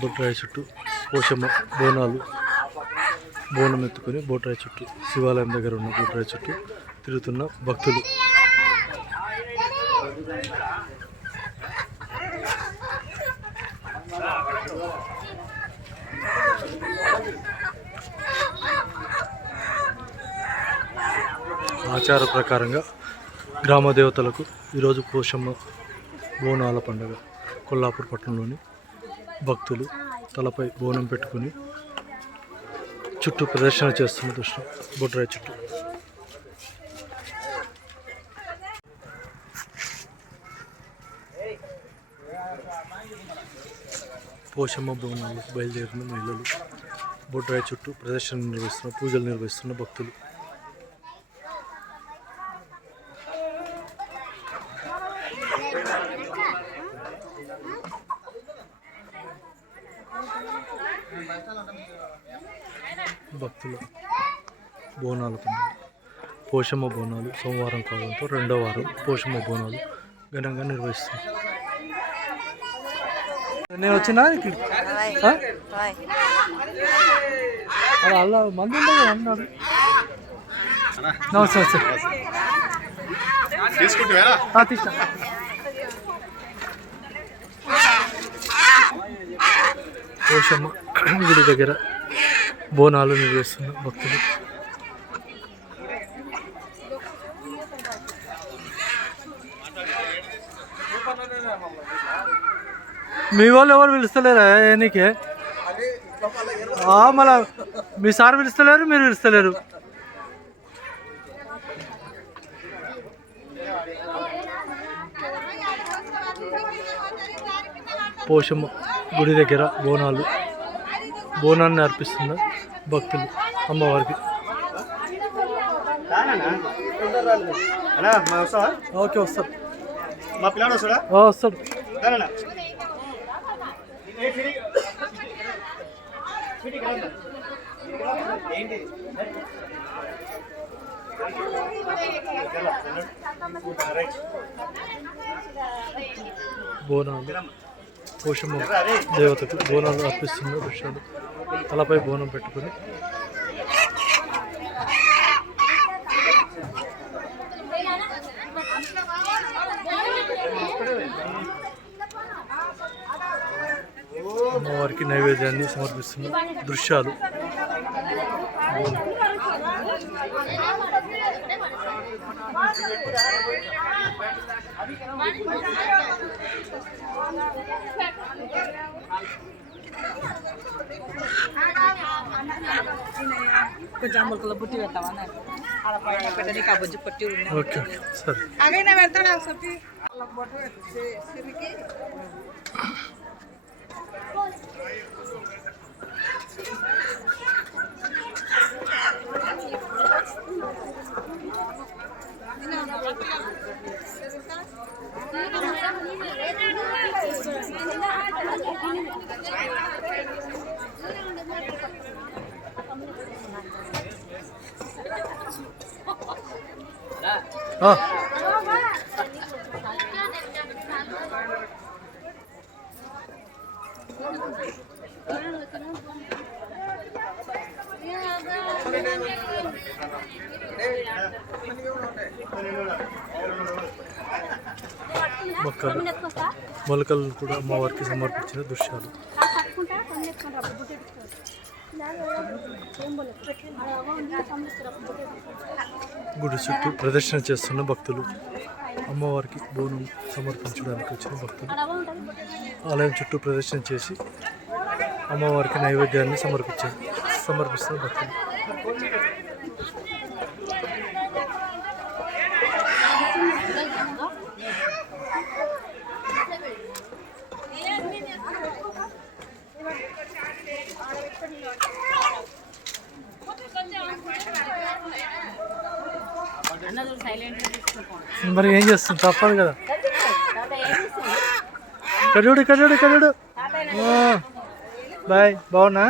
బొట్రాయి చుట్టూ పోషమ్మ బోనాలు బోనం ఎత్తుకొని బొట్రాయి చుట్టూ శివాలయం దగ్గర ఉన్న బొట్రాయి చుట్టూ తిరుగుతున్న భక్తులు. ఆచార ప్రకారంగా గ్రామ దేవతలకు ఈరోజు పోషమ్మ బోనాల పండుగ. కొల్లాపూర్ పట్టణంలోని భక్తులు తలపై బోనం పెట్టుకుని చుట్టూ ప్రదర్శన చేస్తున్న దృశ్యం బొట్రాయి చుట్టూ. పోషమ్మ బోనాలకు బయలుదేరిన మహిళలు బొట్రాయి చుట్టూ ప్రదర్శన నిర్వహిస్తున్న పూజలు నిర్వహిస్తున్న భక్తులు. భక్తుల బోనాల పండుగ. పోషమ్మ బోనాలు సోమవారం కావడంతో రెండో వారం పోషమ్మ బోనాలు ఘనంగా నిర్వహిస్తుంది. నేను వచ్చినా అలా మంది అన్నాడు. నమస్తే తీసుకో. పోషమ్మ గుడి దగ్గర బోనాలు నిర్వహిస్తున్న భక్తులు. మీ వాళ్ళు ఎవరు పిలుస్తలేరా నీకే? మళ్ళా మీ సార్ పిలుస్తలేరు, మీరు పిలుస్తలేరు. పోషమ్మ గుడి దగ్గర బోనాన్ని అర్పిస్తున్న భక్తులు అమ్మవారికి. ఓకే వస్తాడు, మా పిల్లడు వస్తాడు. బోనాలు పోషమ్మ దేవతకు బోనాలు అర్పిస్తున్న దృశ్యాలు. తలపై బోనం పెట్టుకుని అమ్మవారికి నైవేద్యాన్ని సమర్పిస్తున్న దృశ్యాలు. కొంచెం ముక్కలు బుట్టి పెడతావా? పెట్టని కబుజ్జి పట్టి ఓకే సరే. అగైనా పెడతాడా? మొలకలను కూడా అమ్మవారికి సమర్పించిన దృశ్యాలు. గుడి చుట్టూ ప్రదర్శన చేస్తున్న భక్తులు. అమ్మవారికి బోనం సమర్పించడానికి వచ్చిన భక్తులు ఆలయం చుట్టూ ప్రదర్శన చేసి అమ్మవారికి నైవేద్యాన్ని సమర్పిస్తున్న భక్తులు. మరి ఏం చేస్తుంది, తప్పదు కదా. ఇక్కడ చూడు బాయ్, బాగున్నా?